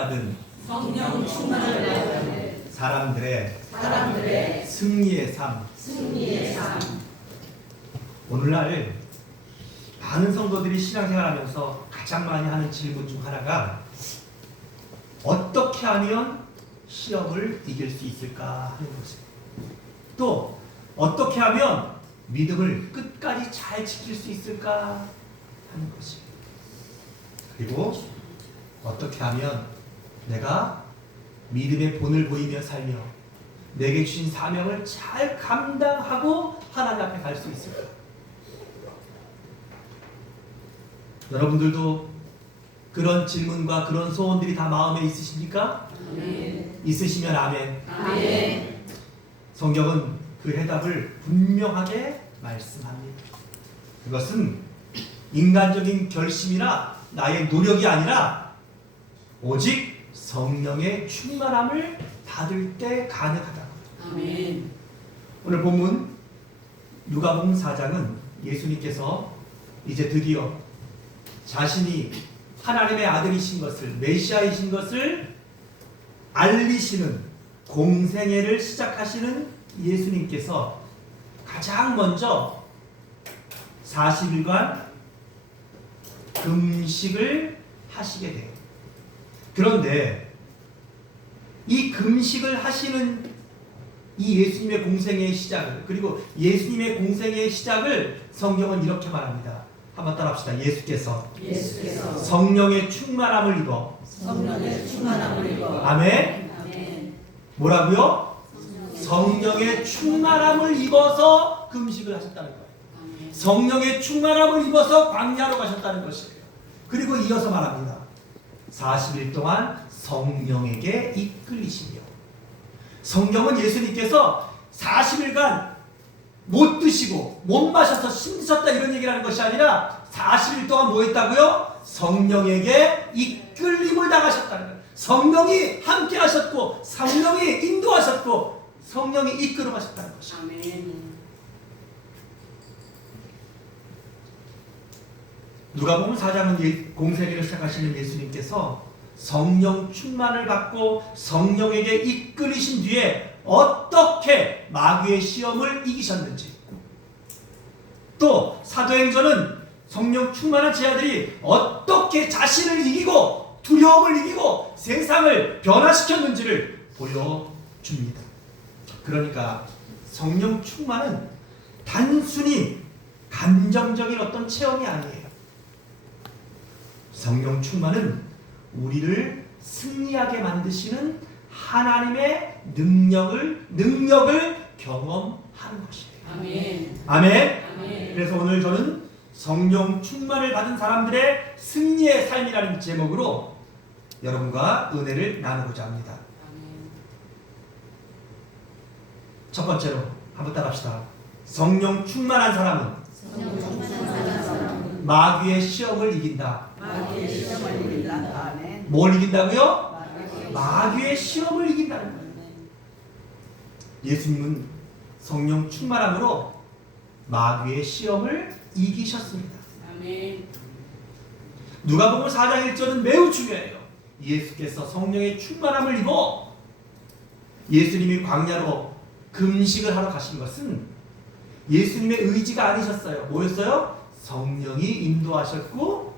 받은 성령 충만을 받은 사람들의 승리의 삶. 오늘날 많은 성도들이 신앙생활하면서 가장 많이 하는 질문 중 하나가 어떻게 하면 시험을 이길 수 있을까 하는 것입니다. 또 어떻게 하면 믿음을 끝까지 잘 지킬 수 있을까 하는 것입니다. 그리고 어떻게 하면 내가 믿음의 본을 보이며 살며 내게 주신 사명을 잘 감당하고 하나님 앞에 갈 수 있을까? 여러분들도 그런 질문과 그런 소원들이 다 마음에 있으십니까? 아멘. 있으시면 아멘. 아멘. 성경은 그 해답을 분명하게 말씀합니다. 그것은 인간적인 결심이나 나의 노력이 아니라 오직 성령의 충만함을 받을 때 가능하다. 아멘. 오늘 본문 누가복음 4장은 예수님께서 이제 드디어 자신이 하나님의 아들이신 것을, 메시아이신 것을 알리시는 공생애를 시작하시는 예수님께서 가장 먼저 40일간 금식을 하시게 돼요. 그런데 이 금식을 하시는 이 예수님의 공생애의 시작을, 그리고 예수님의 공생애의 시작을 성경은 이렇게 말합니다. 한번 따라합시다. 예수께서 성령의 충만함을 입어. 아멘. 아멘. 뭐라고요? 성령의 충만함을 입어서 금식을 하셨다는 거예요. 아멘. 성령의 충만함을 입어서 광야로 가셨다는 것이에요. 그리고 이어서 말합니다. 40일 동안 성령에게 이끌리시며. 성경은 예수님께서 40일간 못 드시고 못 마셔서 힘드셨다 이런 얘기를 하는 것이 아니라 40일 동안 뭐 했다고요? 성령에게 이끌림을 당하셨다는 거예요. 성령이 함께 하셨고 성령이 인도하셨고 성령이 이끌어 가셨다는 것이죠. 아멘. 누가복음 4장은 공생애를 시작하시는 예수님께서 성령 충만을 받고 성령에게 이끌리신 뒤에 어떻게 마귀의 시험을 이기셨는지, 또 사도행전은 성령 충만한 제자들이 어떻게 자신을 이기고 두려움을 이기고 세상을 변화시켰는지를 보여줍니다. 그러니까 성령 충만은 단순히 감정적인 어떤 체험이 아니에요. 성령 충만은 우리를 승리하게 만드시는 하나님의 능력을 경험하는 것이에요. 아멘. 아멘. 아멘. 그래서 오늘 저는 성령 충만을 받은 사람들의 승리의 삶이라는 제목으로 여러분과 은혜를 나누고자 합니다. 아멘. 첫 번째로 한번 따라합시다. 성령 충만한 사람은 마귀의 시험을 이긴다. 뭘 이긴다고요? 마귀의 시험을 이긴다는 거예요. 예수님은 성령 충만함으로 마귀의 시험을 이기셨습니다. 아멘. 누가복음 4장 1절은 매우 중요해요. 예수께서 성령의 충만함을 입어 예수님이 광야로 금식을 하러 가신 것은 예수님의 의지가 아니셨어요. 뭐였어요? 성령이 인도하셨고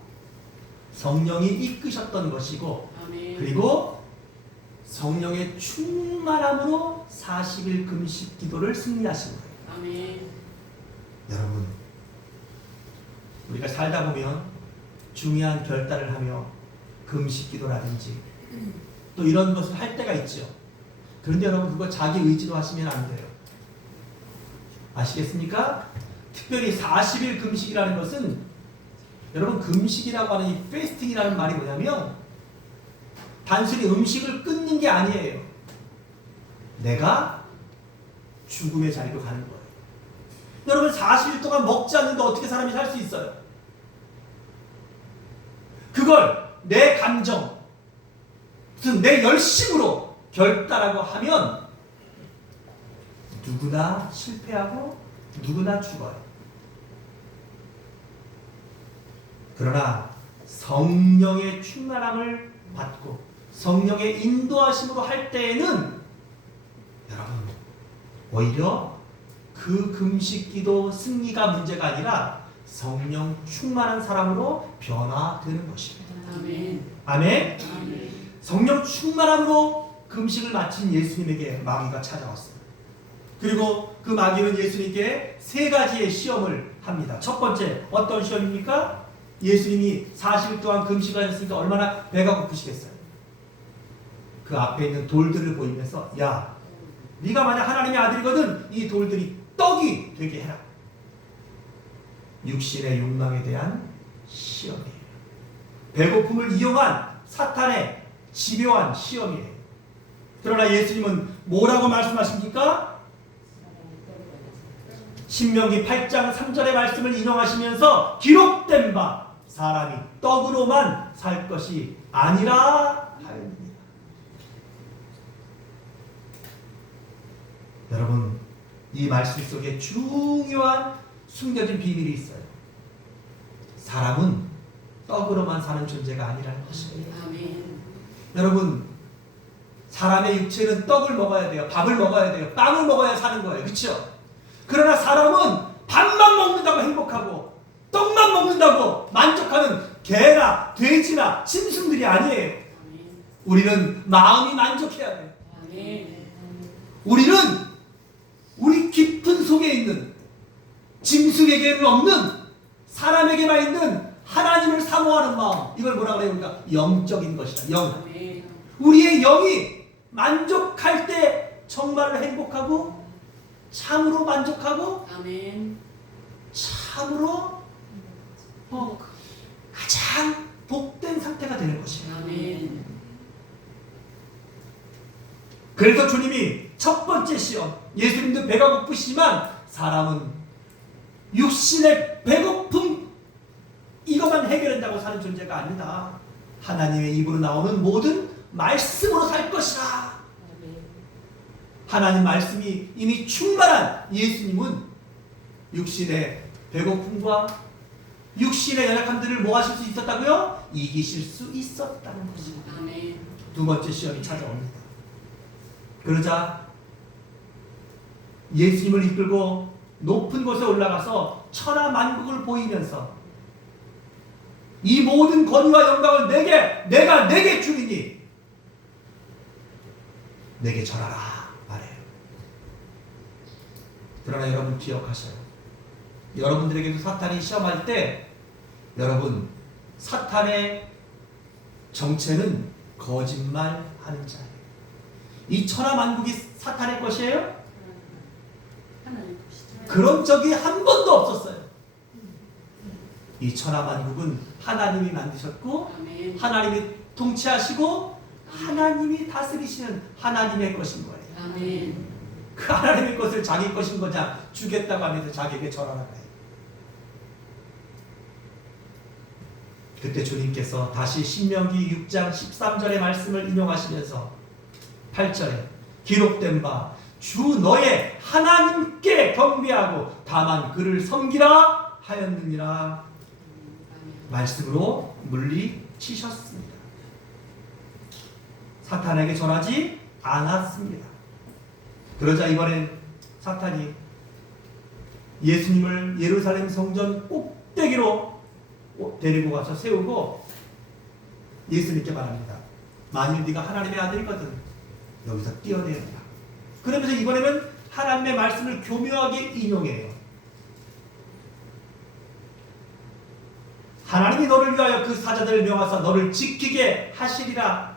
성령이 이끄셨던 것이고, 아멘. 그리고 성령의 충만함으로 40일 금식 기도를 승리하신 거예요. 아멘. 여러분, 우리가 살다 보면 중요한 결단을 하며 금식 기도라든지 또 이런 것을 할 때가 있죠. 그런데 여러분, 그거 자기 의지로 하시면 안 돼요. 아시겠습니까? 특별히 40일 금식이라는 것은, 여러분, 금식이라고 하는 이 페이스팅이라는 말이 뭐냐면 단순히 음식을 끊는 게 아니에요. 내가 죽음의 자리로 가는 거예요. 여러분, 40일 동안 먹지 않는데 어떻게 사람이 살 수 있어요? 그걸 내 감정, 무슨 내 열심으로 결단하고 하면 누구나 실패하고 누구나 죽어요. 그러나 성령의 충만함을 받고 성령의 인도하심으로 할 때에는 여러분 오히려 그 금식기도 승리가 문제가 아니라 성령 충만한 사람으로 변화되는 것입니다. 아멘. 아멘. 아멘. 성령 충만함으로 금식을 마친 예수님에게 마귀가 찾아왔어요. 그리고 그 마귀는 예수님께 세 가지의 시험을 합니다. 첫 번째 어떤 시험입니까? 예수님이 40일 동안 금식을 하셨으니까 얼마나 배가 고프시겠어요. 그 앞에 있는 돌들을 보이면서 야, 네가 만약 하나님의 아들이거든 이 돌들이 떡이 되게 해라. 육신의 욕망에 대한 시험이에요. 배고픔을 이용한 사탄의 집요한 시험이에요. 그러나 예수님은 뭐라고 말씀하십니까? 신명기 8장 3절의 말씀을 인용하시면서 기록된 바 사람이 떡으로만 살 것이 아니라 하였느니라. 여러분, 이 말씀 속에 중요한 숨겨진 비밀이 있어요. 사람은 떡으로만 사는 존재가 아니라는 것입니다. 아멘. 여러분, 사람의 육체는 떡을 먹어야 돼요. 밥을 먹어야 돼요. 빵을 먹어야 사는 거예요. 그렇죠? 그러나 사람은 밥만 먹는다고 행복하고 떡만 먹는다고 만족하는 개나 돼지나 짐승들이 아니에요. 아멘. 우리는 마음이 만족해야 돼요. 아멘. 우리는 우리 깊은 속에 있는 짐승에게는 없는 사람에게만 있는 하나님을 사모하는 마음, 이걸 뭐라 그래요? 우리가 영적인 것이다. 영. 아멘. 우리의 영이 만족할 때 정말로 행복하고 참으로 만족하고 아멘. 참으로 가장 복된 상태가 되는 것이에요. 아멘. 그래서 주님이 첫 번째 시험, 예수님도 배가 고프시지만 사람은 육신의 배고픔 이것만 해결한다고 사는 존재가 아니다. 하나님의 입으로 나오는 모든 말씀으로 살 것이라. 하나님 말씀이 이미 충만한 예수님은 육신의 배고픔과 육신의 연약함들을 뭐 하실 수 있었다고요? 이기실 수 있었다는 것입니다. 아멘. 두 번째 시험이 찾아옵니다. 그러자 예수님을 이끌고 높은 곳에 올라가서 천하만국을 보이면서 이 모든 권위와 영광을 내가 내게 주리니 내게 전하라 말해요. 그러나 여러분 기억하셔요. 여러분들에게도 사탄이 시험할 때 여러분 사탄의 정체는 거짓말하는 자예요. 이 천하만국이 사탄의 것이에요? 하나님 보시죠. 그런 적이 한 번도 없었어요. 이 천하만국은 하나님이 만드셨고 아멘. 하나님이 통치하시고 하나님이 다스리시는 하나님의 것인 거예요. 아멘. 그 하나님의 것을 자기 것인 거냐 주겠다고 하면서 자기에게 전하는 거예요. 그때 주님께서 다시 신명기 6장 13절의 말씀을 인용하시면서 8절에 기록된 바 주 너의 하나님께 경배하고 다만 그를 섬기라 하였느니라 말씀으로 물리치셨습니다. 사탄에게 전하지 않았습니다. 그러자 이번엔 사탄이 예수님을 예루살렘 성전 꼭대기로 데리고 가서 세우고 예수님께 말합니다. 만일 네가 하나님의 아들이거든 여기서 뛰어내려라. 그러면서 이번에는 하나님의 말씀을 교묘하게 인용해요. 하나님이 너를 위하여 그 사자들을 명하사 너를 지키게 하시리라.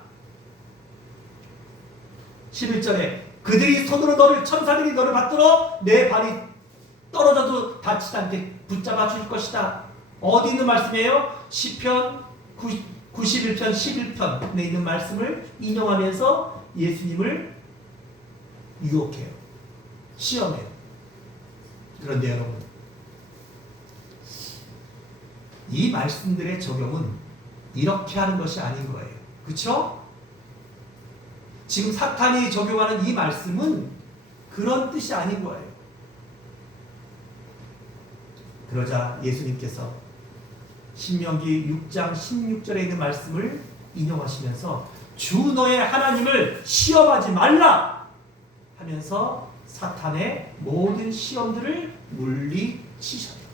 11절에 그들이 손으로 천사들이 너를 받들어 내 발이 떨어져도 다치지 않게 붙잡아 줄 것이다. 어디 있는 말씀이에요? 시편 91편 11편에 있는 말씀을 인용하면서 예수님을 유혹해요. 시험해요. 그런데 여러분 이 말씀들의 적용은 이렇게 하는 것이 아닌 거예요. 그렇죠? 지금 사탄이 적용하는 이 말씀은 그런 뜻이 아닌 거예요. 그러자 예수님께서 신명기 6장 16절에 있는 말씀을 인용하시면서 주 너의 하나님을 시험하지 말라 하면서 사탄의 모든 시험들을 물리치셔요.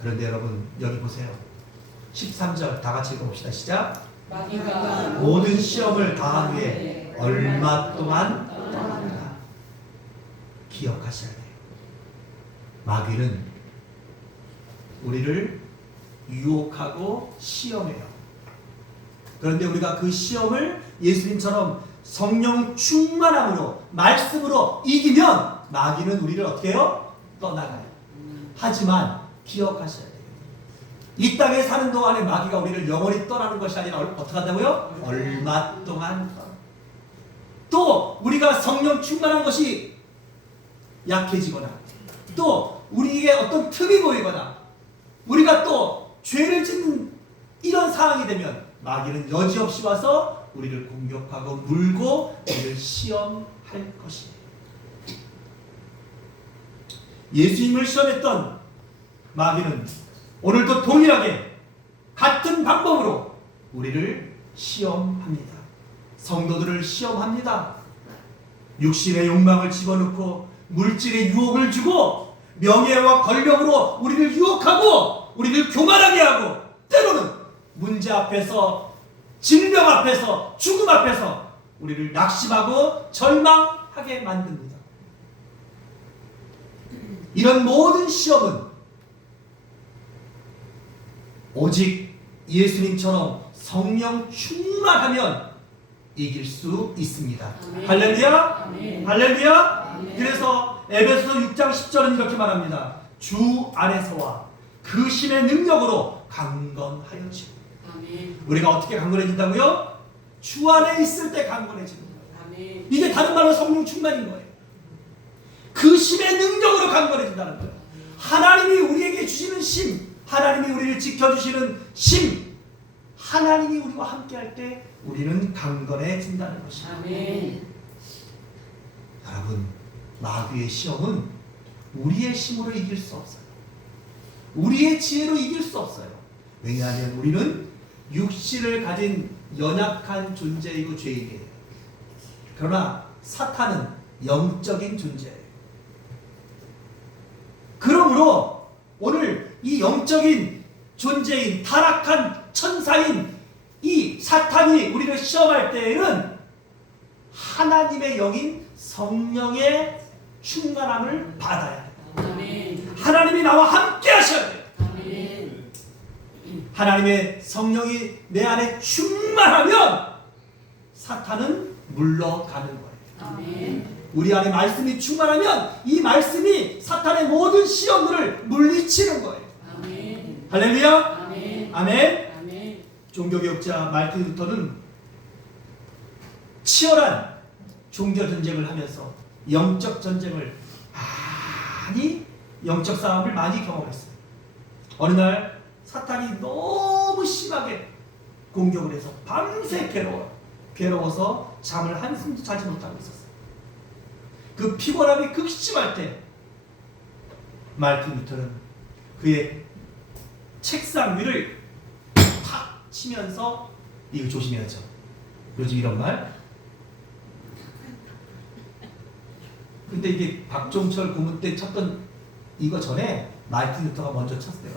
그런데 여러분 여기 보세요. 13절 다 같이 읽어봅시다. 시작. 마귀가 모든 시험을 다한 후에 얼마 동안 떠납니다. 기억하셔야 돼요. 마귀는 우리를 유혹하고 시험해요. 그런데 우리가 그 시험을 예수님처럼 성령 충만함으로 말씀으로 이기면 마귀는 우리를 어떻게 해요? 떠나가요. 하지만 기억하셔야 돼요. 이 땅에 사는 동안에 마귀가 우리를 영원히 떠나는 것이 아니라 어떻게 한다고요? 얼마 동안 또 우리가 성령 충만한 것이 약해지거나 또 우리에게 어떤 틈이 보이거나 우리가 또 죄를 짓는 이런 상황이 되면 마귀는 여지없이 와서 우리를 공격하고 물고 우리를 시험할 것이에요. 예수님을 시험했던 마귀는 오늘도 동일하게 같은 방법으로 우리를 시험합니다. 성도들을 시험합니다. 육신의 욕망을 집어넣고 물질의 유혹을 주고 명예와 권력으로 우리를 유혹하고 우리를 교만하게 하고 때로는 문제 앞에서 질병 앞에서 죽음 앞에서 우리를 낙심하고 절망하게 만듭니다. 이런 모든 시험은 오직 예수님처럼 성령 충만하면 이길 수 있습니다. 아멘. 할렐루야. 아멘. 할렐루야. 아멘. 그래서 에베소서 6장 10절은 이렇게 말합니다. 주 안에서와 그 힘의 능력으로 강건하여지고. 아멘. 우리가 어떻게 강건해진다고요? 주 안에 있을 때 강건해지는 거예요. 아멘. 이게 다른 말로 성령 충만인 거예요. 그 힘의 능력으로 강건해진다는 거예요. 하나님이 우리에게 주시는 힘, 하나님이 우리를 지켜주시는 힘, 하나님이 우리와 함께할 때 우리는 강건해진다는 것입니다. 아멘. 여러분, 마귀의 시험은 우리의 힘으로 이길 수 없어요. 우리의 지혜로 이길 수 없어요. 왜냐하면 우리는 육신을 가진 연약한 존재이고 죄인이에요. 그러나 사탄은 영적인 존재예요. 그러므로 오늘 이 영적인 존재인 타락한 천사인 이 사탄이 우리를 시험할 때에는 하나님의 영인 성령의 충만함을 받아야 돼요. 아멘. 하나님이 나와 함께 하셔야 돼요. 아멘. 하나님의 성령이 내 안에 충만하면 사탄은 물러가는 거예요. 아멘. 우리 안에 말씀이 충만하면 이 말씀이 사탄의 모든 시험들을 물리치는 거예요. 아멘. 할렐루야. 아멘. 아멘. 아멘. 종교개혁자 말틴 루터는 치열한 종교 전쟁을 하면서 영적 전쟁을 많이 영적 싸움을 많이 경험했어요. 어느 날 사탄이 너무 심하게 공격을 해서 밤새 괴로워서 잠을 한숨도 자지 못하고 있었어요. 그 피곤함이 극심할 때 말틴 루터는 그의 책상 위를 탁 치면서, 이거 조심해야죠. 요즘 이런 말. 근데 이게 박종철 고문 때 쳤던 이거 전에 말틴 루터가 먼저 쳤어요.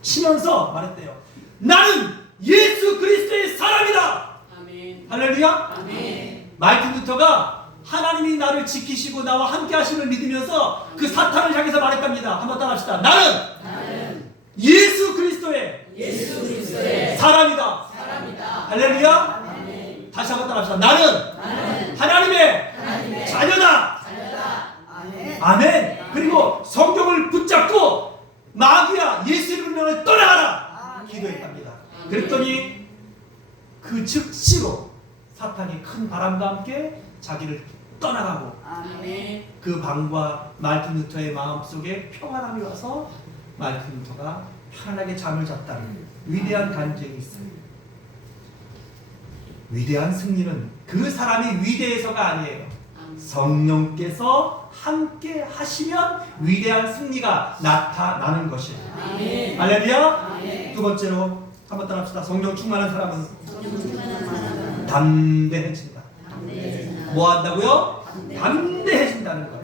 치면서 말했대요. 나는 예수 그리스도의 사람이다. 아멘. 할렐루야. 아멘. 말틴 루터가 하나님이 나를 지키시고 나와 함께 하심을 믿으면서 그 사탄을 향해서 말했답니다. 한번 따라합시다. 나는 예수 그리스도의 사람이다. 할렐루야. 아멘. 다시 한번 따라합시다. 나는 하나님의 자녀다. 아멘. 그리고 성경을 붙잡고 마귀야 예수 이름으로 떠나가라 기도했답니다. 그랬더니 그 즉시로 사탄이 큰 바람과 함께 자기를 떠나가고 아멘. 그 방과 말틴 루터의 마음속에 평안함이 와서 말틴 루터가 편안하게 잠을 잤다는 위대한 간증이 있어요. 위대한 승리는 그 사람이 위대해서가 아니에요. 성령께서 함께 하시면 위대한 승리가 나타나는 것이에요. 아멘. 할렐루야. 아멘. 두 번째로 한번 따라합시다. 성령 충만한 사람은 성령 충만한 사람은 담대해진다. 담대해진다. 뭐 한다고요? 담대해진다는 거예요.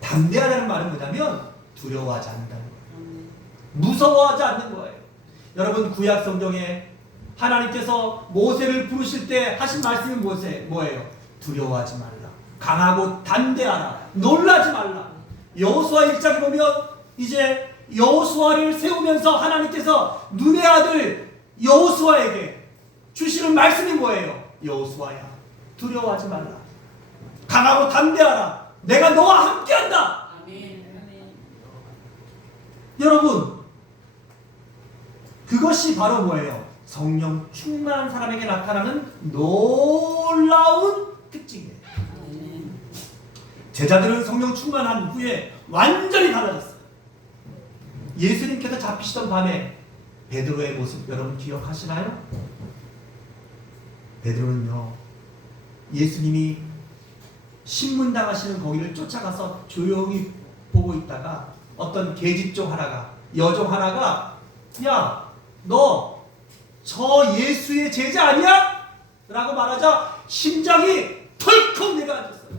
담대하다는 말은 뭐냐면 두려워하지 않는다는 거예요. 무서워하지 않는 거예요. 여러분 구약 성경에 하나님께서 모세를 부르실 때 하신 말씀이 뭐예요? 두려워하지 말라. 강하고 담대하라. 놀라지 말라. 여호수아 1장에 보면 이제 여호수아를 세우면서 하나님께서 눈의 아들 여호수아에게 주시는 말씀이 뭐예요? 여호수아야, 두려워하지 말라. 강하고 담대하라. 내가 너와 함께한다. 아멘. 여러분, 그것이 바로 뭐예요? 성령 충만한 사람에게 나타나는 놀라운 특징이에요. 제자들은 성령 충만한 후에 완전히 달라졌어요. 예수님께서 잡히시던 밤에 베드로의 모습 여러분 기억하시나요? 베드로는요, 예수님이 신문당하시는 거기를 쫓아가서 조용히 보고 있다가 어떤 계집종 하나가, 여종 하나가, 야, 너 저 예수의 제자 아니야? 라고 말하자 심장이 털컥 내려앉았어요.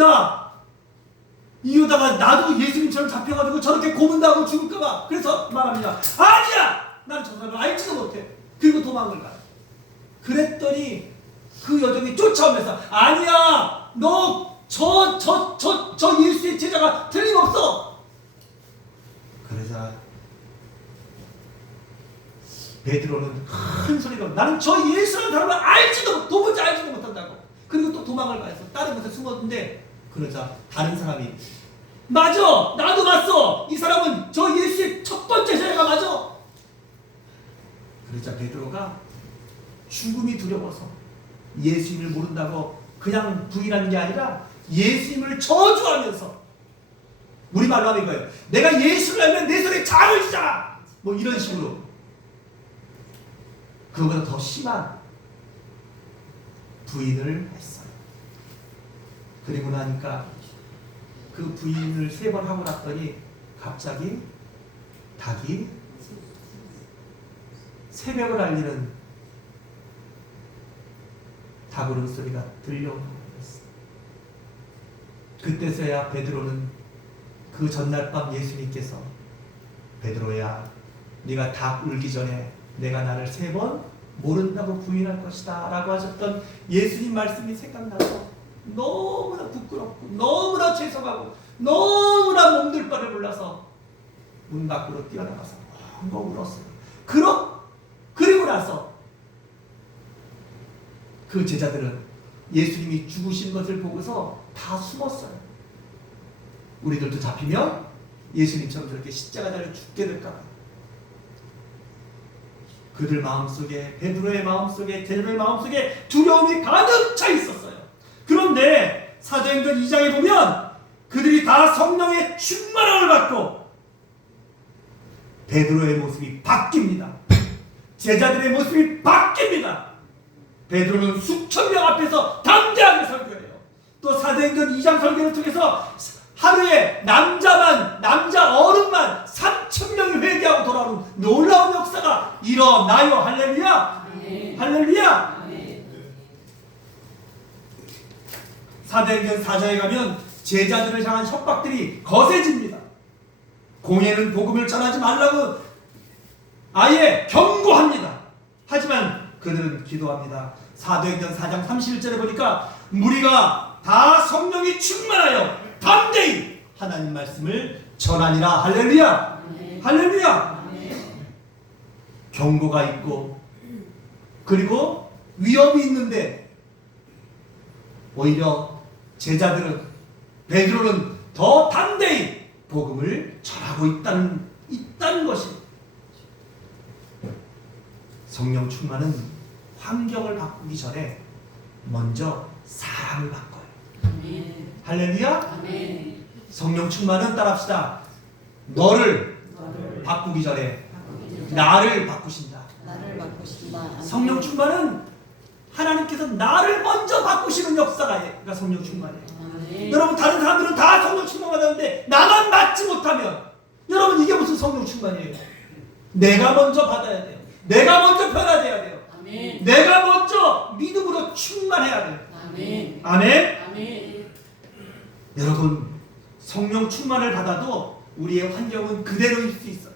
야, 이러다가 나도 예수님처럼 잡혀가지고 저렇게 고문당하고 죽을까봐. 그래서 말합니다. 아니야! 난 저 사람을 알지도 못해. 그리고 도망을 가요. 그랬더니 그 여종이 쫓아오면서 아니야! 너 저 예수의 제자가 틀림없어! 그러자 베드로는 큰 소리로 나는 저 예수라는 사람을 도무지 알지도 못한다고. 그리고 또 도망을 가서 다른 곳에 숨었는데 그러자 다른 사람이 맞아! 나도 봤어! 이 사람은 저 예수의 첫 번째 제자가 맞아! 그러자 베드로가 죽음이 두려워서 예수님을 모른다고 그냥 부인하는 게 아니라 예수님을 저주하면서, 우리말로 하면 이거예요. 내가 예수를 알면 내 손에 장을 치자! 뭐 이런 식으로. 그거보다 더 심한 부인을 했어요. 그리고 나니까 그 부인을 3번 하고 났더니 갑자기 닭이 새벽을 알리는 닭 울음소리가 들려오는 거였어요. 그때서야 베드로는, 그 전날 밤 예수님께서 베드로야, 네가 닭 울기 전에 내가 나를 3번 모른다고 부인할 것이다 라고 하셨던 예수님 말씀이 생각나서 너무나 부끄럽고 너무나 죄송하고 너무나 몸둘 바를 몰라서 문 밖으로 뛰어나가서 엉엉 울었어요. 그리고 나서 그 제자들은 예수님이 죽으신 것을 보고서 다 숨었어요. 우리들도 잡히면 예수님처럼 저렇게 십자가를 죽게 될까. 그들 마음속에, 베드로의 마음속에, 제자들의 마음속에 두려움이 가득 차 있었어요. 그런데 사도행전 2장에 보면 그들이 다 성령의 충만함을 받고 베드로의 모습이 바뀝니다. 제자들의 모습이 바뀝니다. 베드로는 수천 명 앞에서 담대하게 설교해요. 또 사도행전 2장 설교를 통해서 하루에 남자 어른만 3,000명이 회개하고 돌아오는 놀라운 역사가 일어나요. 할렐루야! 아멘. 할렐루야! 아멘. 사도행전 4장에 가면 제자들을 향한 협박들이 거세집니다. 공회는 복음을 전하지 말라고 아예 경고합니다. 하지만 그들은 기도합니다. 사도행전 4장 31절에 보니까 무리가 다 성령이 충만하여 담대히 하나님 말씀을 전하니라. 할렐루야! 아멘. 할렐루야! 아멘. 경고가 있고 그리고 위험이 있는데 오히려 제자들은, 베드로는 더 담대히 복음을 전하고 있다는 것이, 성령 충만은 환경을 바꾸기 전에 먼저 사람을 바꿔요. 아멘. 할렐루야! 아멘. 성령 충만은 따라합시다. 너를 너를 바꾸기 전에 바꾸기 전에 나를 바꾸신다. 나를 바꾸신다. 아멘. 성령 충만은 하나님께서 나를 먼저 바꾸시는 역사가 성령 충만이에요. 아멘. 여러분, 다른 사람들은 다 성령 충만하다는데 나만 맞지 못하면, 여러분, 이게 무슨 성령 충만이에요? 내가 먼저 받아야 돼요. 내가 먼저 변화돼야 돼요. 아멘. 내가 먼저 믿음으로 충만해야 돼요. 아멘. 아멘. 아멘. 여러분, 성령 충만을 받아도 우리의 환경은 그대로일 수 있어요.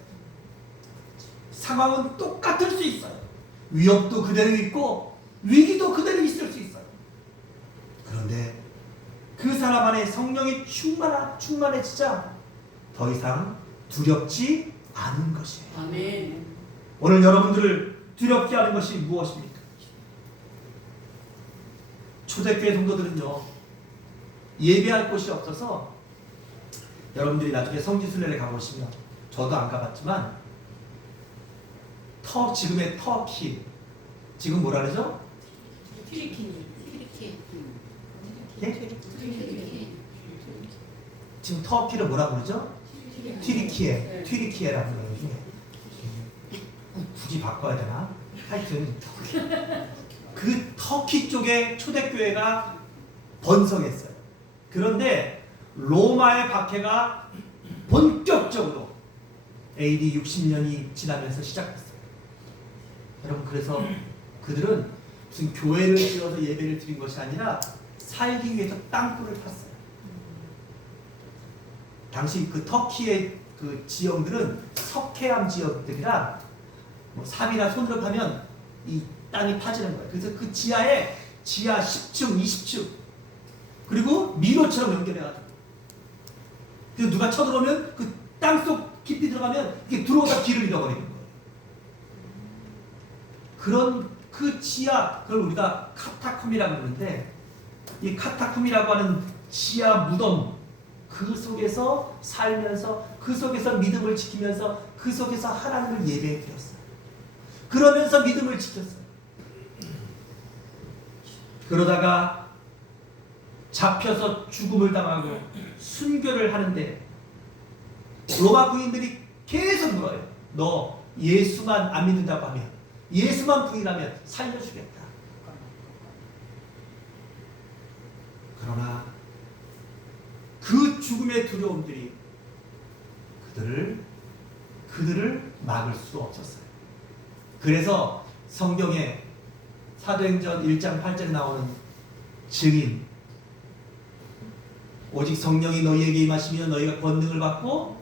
상황은 똑같을 수 있어요. 위협도 그대로 있고 위기도 그대로 있을 수 있어요. 그런데 그 사람 안에 성령이 충만해지자 더 이상 두렵지 않은 것이에요. 아멘. 오늘 여러분들을 두렵게 하는 것이 무엇입니까? 초대교회 성도들은요, 예배할 곳이 없어서 여러분들이 나중에 성지순례를 가보시면, 저도 안 가봤지만 지금의 터키, 지금 뭐라 그러죠? 튀르키. 예? 지금 터키를 뭐라 그러죠? 튀르키예라는 거예요. 굳이 바꿔야 되나? 하여튼 그 터키 쪽에 초대교회가 번성했어요. 그런데 로마의 박해가 본격적으로 AD 60년이 지나면서 시작됐어요. 여러분, 그래서 그들은 무슨 교회를 지어서 예배를 드린 것이 아니라 살기 위해서 땅굴을 팠어요. 당시 그 터키의 그 지형들은 석회암 지역들이라 뭐 삽이나 손으로 파면 이 땅이 파지는 거예요. 그래서 그 지하에 지하 10층, 20층 그리고 미로처럼 연결해가지고, 그래서 누가 쳐들어오면 그 땅속 깊이 들어가면 이게 들어오다 길을 잃어버리는 거예요. 그런 그 지하, 그걸 우리가 카타콤이라고 그러는데, 이 카타콤이라고 하는 지하 무덤, 그 속에서 살면서, 그 속에서 믿음을 지키면서, 그 속에서 하나님을 예배해 드렸어요. 그러면서 믿음을 지켰어요. 그러다가 잡혀서 죽음을 당하고 순교를 하는데 로마 군인들이 계속 물어요. 너 예수만 안 믿는다고 하면, 예수만 부인하면 살려주겠다. 그러나 그 죽음의 두려움들이 그들을 막을 수 없었어요. 그래서 성경에 사도행전 1장 8절에 나오는 증인, 오직 성령이 너희에게 임하시며 너희가 권능을 받고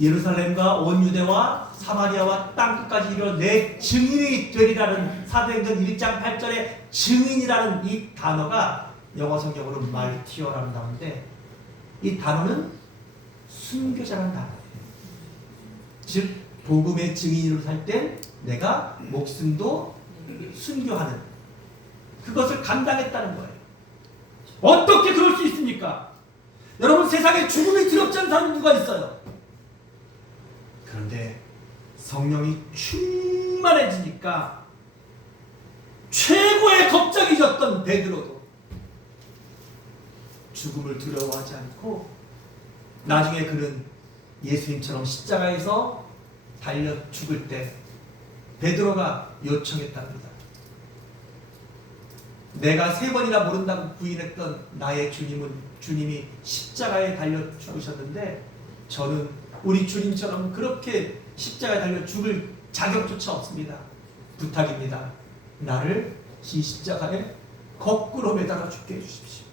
예루살렘과 온 유대와 사마리아와 땅끝까지 이르러 내 증인이 되리라는 사도행전 1장 8절에 증인이라는 이 단어가 영어 성경으로 말티어라는 단어인데, 이 단어는 순교자라는 단어예요. 즉 복음의 증인으로 살 땐 내가 목숨도 순교하는, 그것을 감당했다는 거예요. 어떻게 그럴 수 있습니까? 여러분, 세상에 죽음이 두렵지 않은 사람이 누가 있어요? 그런데 성령이 충만해지니까 최고의 겁장이 졌던 베드로도 죽음을 두려워하지 않고, 나중에 그는 예수님처럼 십자가에서 달려 죽을 때 베드로가 요청했답니다. 내가 3번이나 모른다고 부인했던 나의 주님이 십자가에 달려 죽으셨는데, 저는 우리 주님처럼 그렇게 십자가에 달려 죽을 자격조차 없습니다. 부탁입니다. 나를 이 십자가에 거꾸로 매달아 죽게 해주십시오.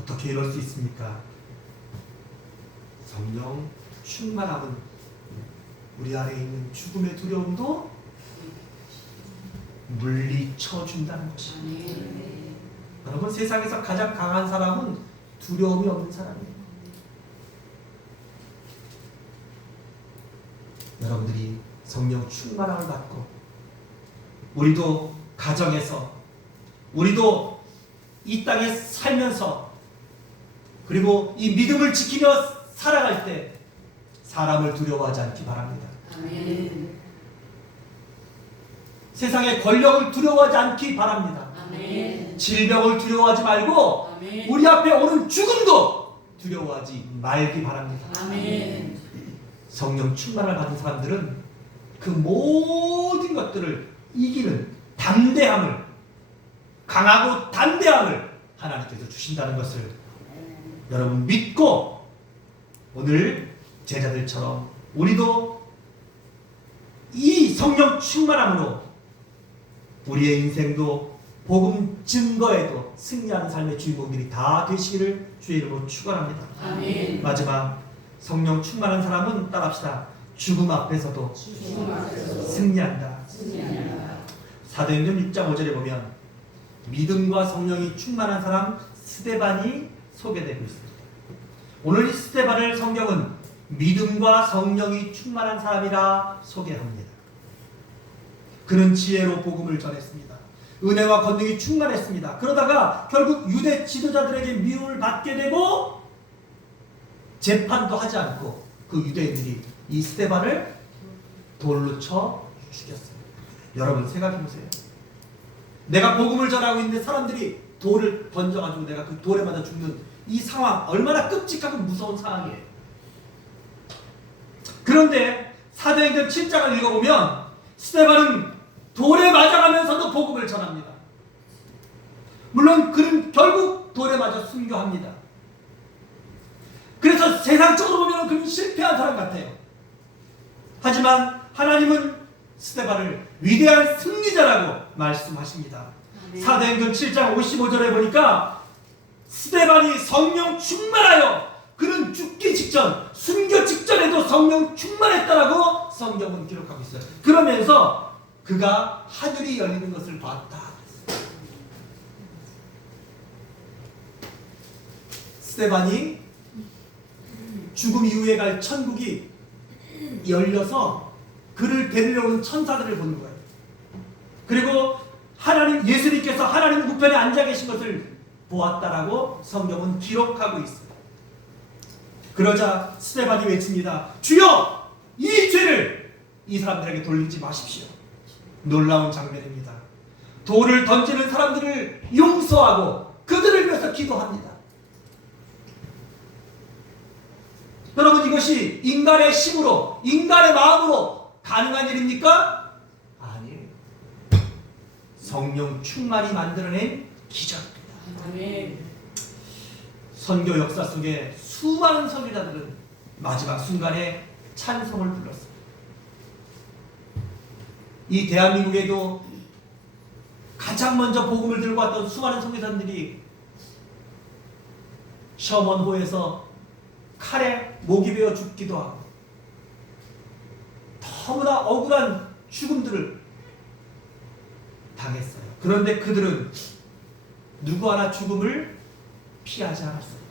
어떻게 이럴 수 있습니까? 성령 충만함은 우리 안에 있는 죽음의 두려움도 물리쳐준다는 것입니다. 여러분, 세상에서 가장 강한 사람은 두려움이 없는 사람이에요. 여러분들이 성령 충만함을 받고, 우리도 가정에서, 우리도 이 땅에 살면서, 그리고 이 믿음을 지키며 살아갈 때 사람을 두려워하지 않기 바랍니다. 아멘. 세상의 권력을 두려워하지 않기 바랍니다. 아멘. 질병을 두려워하지 말고 아멘. 우리 앞에 오는 죽음도 두려워하지 말기 바랍니다. 아멘. 성령 충만을 받은 사람들은 그 모든 것들을 이기는 담대함을 강하고 담대함을 하나님께서 주신다는 것을 여러분 믿고 오늘 제자들처럼 우리도 이 성령 충만함으로 우리의 인생도 복음 증거에도 승리하는 삶의 주인공들이 다 되시기를 주의 이름으로 축원합니다. 아멘. 마지막 성령 충만한 사람은 따라합시다. 죽음 앞에서도 주님 앞에서 승리한다. 승리한다. 사도행전 6장 5절에 보면 믿음과 성령이 충만한 사람 스데반이 소개되고 있습니다. 오늘 이 스데반을 성경은 믿음과 성령이 충만한 사람이라 소개합니다. 그는 지혜로 복음을 전했습니다. 은혜와 권능이 충만했습니다. 그러다가 결국 유대 지도자들에게 미움을 받게 되고 재판도 하지 않고 그 유대인들이 이 스데반을 돌로 쳐 죽였습니다. 여러분 생각해 보세요. 내가 복음을 전하고 있는데 사람들이 돌을 던져가지고 내가 그 돌에 맞아 죽는 이 상황 얼마나 끔찍하고 무서운 상황이에요. 그런데 사도행전 7장을 읽어보면 스데반은 돌에 맞아가면서도 복음을 전합니다. 물론 그는 결국 돌에 맞아 순교합니다. 그래서 세상적으로 보면 그는 실패한 사람 같아요. 하지만 하나님은 스데반을 위대한 승리자라고 말씀하십니다. 사도행전 7장 55절에 보니까 스데반이 성령 충만하여 그는 죽기 직전 순교 직전에도 성령 충만했다라고 성경은 기록하고 있어요. 그러면서 그가 하늘이 열리는 것을 봤다. 스데반이 죽음 이후에 갈 천국이 열려서 그를 데리러 오는 천사들을 보는 거예요. 그리고 하나님 예수님께서 하나님 우편에 앉아 계신 것을 보았다라고 성경은 기록하고 있어요. 그러자 스데반이 외칩니다. 주여 이 죄를 이 사람들에게 돌리지 마십시오. 놀라운 장면입니다. 돌을 던지는 사람들을 용서하고 그들을 위해서 기도합니다. 여러분 이것이 인간의 힘으로 인간의 마음으로 가능한 일입니까? 아니에요. 성령 충만이 만들어낸 기적입니다. 아멘. 선교 역사 속에 수많은 선교자들은 마지막 순간에 찬송을 불렀습니다. 이 대한민국에도 가장 먼저 복음을 들고 왔던 수많은 선교사들이 셔먼호에서 칼에 목이 베어 죽기도 하고 너무나 억울한 죽음들을 당했어요. 그런데 그들은 누구 하나 죽음을 피하지 않았어요.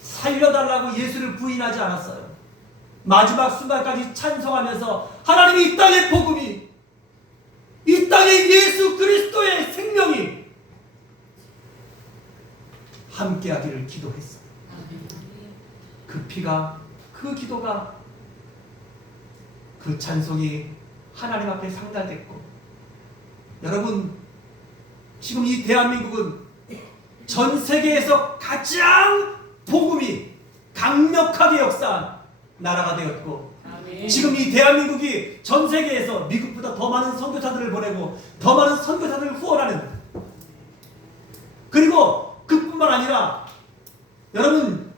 살려달라고 예수를 부인하지 않았어요. 마지막 순간까지 찬송하면서 하나님이 이 땅의 복음이 이 땅에 예수 그리스도의 생명이 함께하기를 기도했어요. 그 피가 그 기도가 그 찬송이 하나님 앞에 상달됐고 여러분 지금 이 대한민국은 전 세계에서 가장 복음이 강력하게 역사한 나라가 되었고 아멘. 지금 이 대한민국이 전 세계에서 미국보다 더 많은 선교사들을 보내고 더 많은 선교사들을 후원하는 그리고 그뿐만 아니라 여러분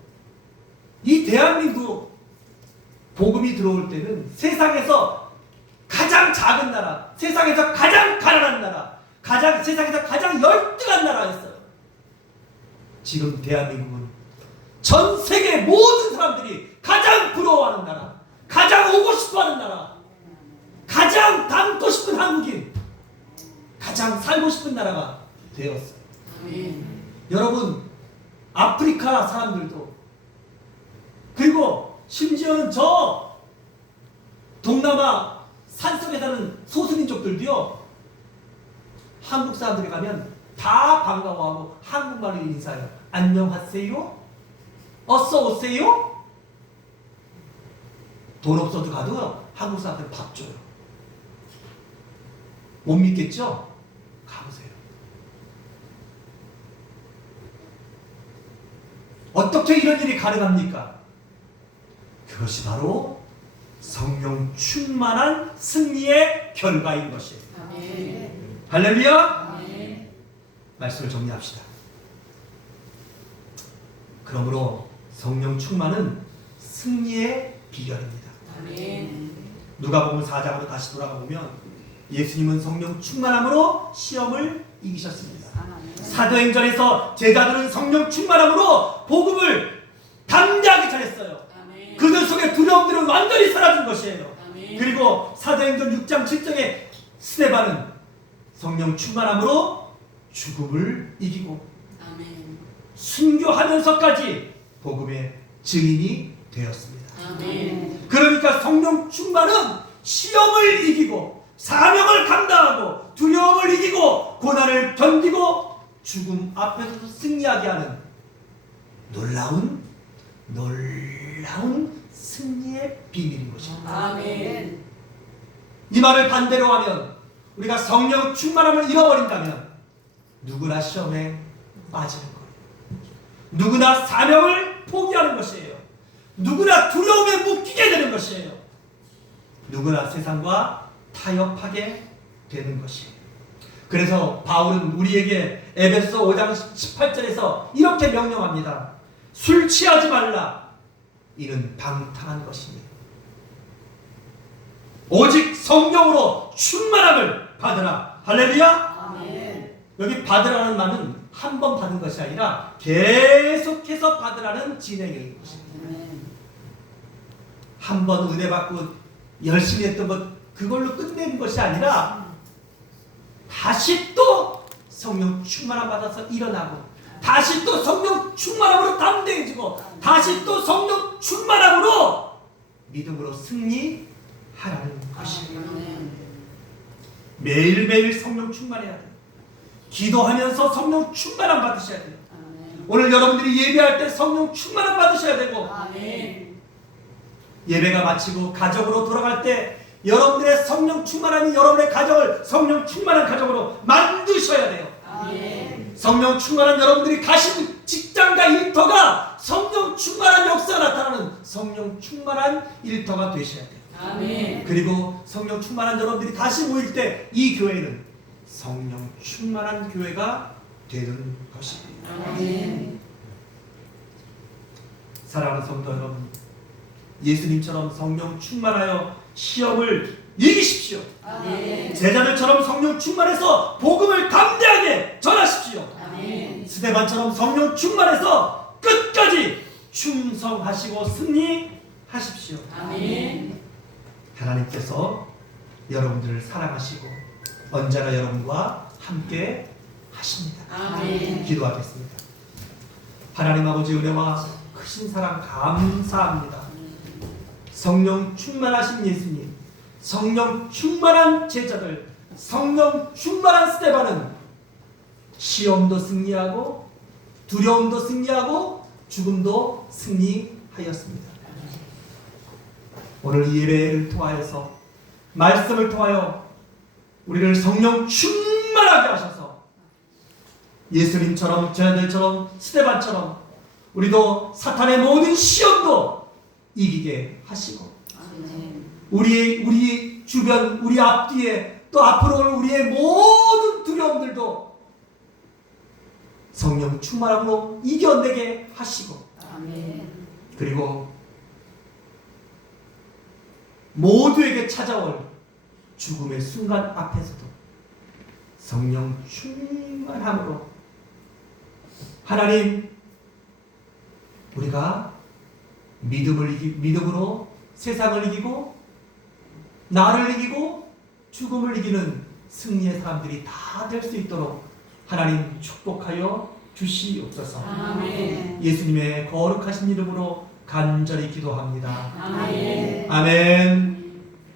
이 대한민국 복음이 들어올 때는 세상에서 가장 작은 나라, 세상에서 가장 가난한 나라, 세상에서 가장 열등한 나라였어요. 지금 대한민국은 전 세계 모든 사람들이 가장 부러워하는 나라, 가장 오고 싶어하는 나라, 가장 닮고 싶은 한국인, 가장 살고 싶은 나라가 되었어요. 아멘. 여러분 아프리카 사람들도 그리고 심지어는 저 동남아 산속에 사는 소수민족들도요 한국 사람들이 가면 다 반가워하고 한국말로 인사해요. 안녕하세요? 어서 오세요? 돈 없어도 가도 한국 사람들 밥 줘요. 못 믿겠죠? 가보세요. 어떻게 이런 일이 가능합니까? 그것이 바로 성령 충만한 승리의 결과인 것이에요. 아멘. 할렐루야! 아멘. 말씀을 정리합시다. 그러므로 성령 충만은 승리의 비결입니다. 아멘. 누가복음 4장으로 다시 돌아가 보면 예수님은 성령 충만함으로 시험을 이기셨습니다. 사도행전에서 제자들은 성령 충만함으로 복음을 담대하게 전했어요. 아멘. 그들 속에 두려움들은 완전히 사라진 것이에요. 아멘. 그리고 사도행전 6장 7장에 스데반은 성령 충만함으로 죽음을 이기고 아멘. 순교하면서까지 복음의 증인이 되었습니다. 아멘. 그러니까 성령 충만은 시험을 이기고 사명을 감당하고 두려움을 이기고 고난을 견디고 죽음 앞에서도 승리하게 하는 놀라운 승리의 비밀인 것입니다. 아멘. 이 말을 반대로 하면 우리가 성령 충만함을 잃어버린다면 누구나 시험에 빠지는 거예요. 누구나 사명을 포기하는 것이에요. 누구나 두려움에 묶이게 되는 것이에요. 누구나 세상과 타협하게 되는 것이에요. 그래서 바울은 우리에게 에베소 5장 18절에서 이렇게 명령합니다. 술 취하지 말라. 이는 방탕한 것입니다. 오직 성령으로 충만함을 받으라. 할렐루야. 아멘. 여기 받으라는 말은 한 번 받은 것이 아니라 계속해서 받으라는 진행인 것입니다. 아멘. 한 번 은혜 받고 열심히 했던 것 그걸로 끝내는 것이 아니라 다시 또 성령 충만함 받아서 일어나고 다시 또 성령 충만함으로 담대해지고 다시 또 성령 충만함으로 믿음으로 승리하라는 것이에요. 아멘. 매일매일 성령 충만해야 돼요. 기도하면서 성령 충만함 받으셔야 돼요. 아멘. 오늘 여러분들이 예배할 때 성령 충만함 받으셔야 되고 아멘. 예배가 마치고 가정으로 돌아갈 때 여러분들의 성령 충만함이 여러분의 가정을 성령 충만한 가정으로 만드셔야 돼요. 아멘. 성령 충만한 여러분들이 가신 직장과 일터가 성령 충만한 역사가 나타나는 성령 충만한 일터가 되셔야 돼요. 아멘. 그리고 성령 충만한 여러분들이 다시 모일 때 이 교회는 성령 충만한 교회가 되는 것입니다. 아멘. 사랑하는 성도 여러분, 예수님처럼 성령 충만하여 시험을 이기십시오. 아멘. 제자들처럼 성령 충만해서 복음을 담대하게 전하십시오. 아멘. 스데반처럼 성령 충만해서 끝까지 충성하시고 승리하십시오. 아멘. 하나님께서 여러분들을 사랑하시고 언제나 여러분과 함께 하십니다. 아멘. 기도하겠습니다. 하나님 아버지 은혜와 크신 사랑 감사합니다. 성령 충만하신 예수님, 성령 충만한 제자들, 성령 충만한 스데반은 시험도 승리하고 두려움도 승리하고 죽음도 승리하였습니다. 오늘 이 예배를 통하여서 말씀을 통하여 우리를 성령 충만하게 하셔서 예수님처럼 제자들처럼 스데반처럼 우리도 사탄의 모든 시험도 이기게 하시고 아멘. 우리 주변 우리 앞뒤에 또 앞으로 올 우리의 모든 두려움들도 성령 충만함으로 이겨내게 하시고 아멘. 그리고 모두에게 찾아올 죽음의 순간 앞에서도 성령 충만함으로 하나님 우리가 믿음으로 세상을 이기고 나를 이기고 죽음을 이기는 승리의 사람들이 다 될 수 있도록 하나님 축복하여 주시옵소서. 아멘. 예수님의 거룩하신 이름으로 간절히 기도합니다. 아멘. 아멘.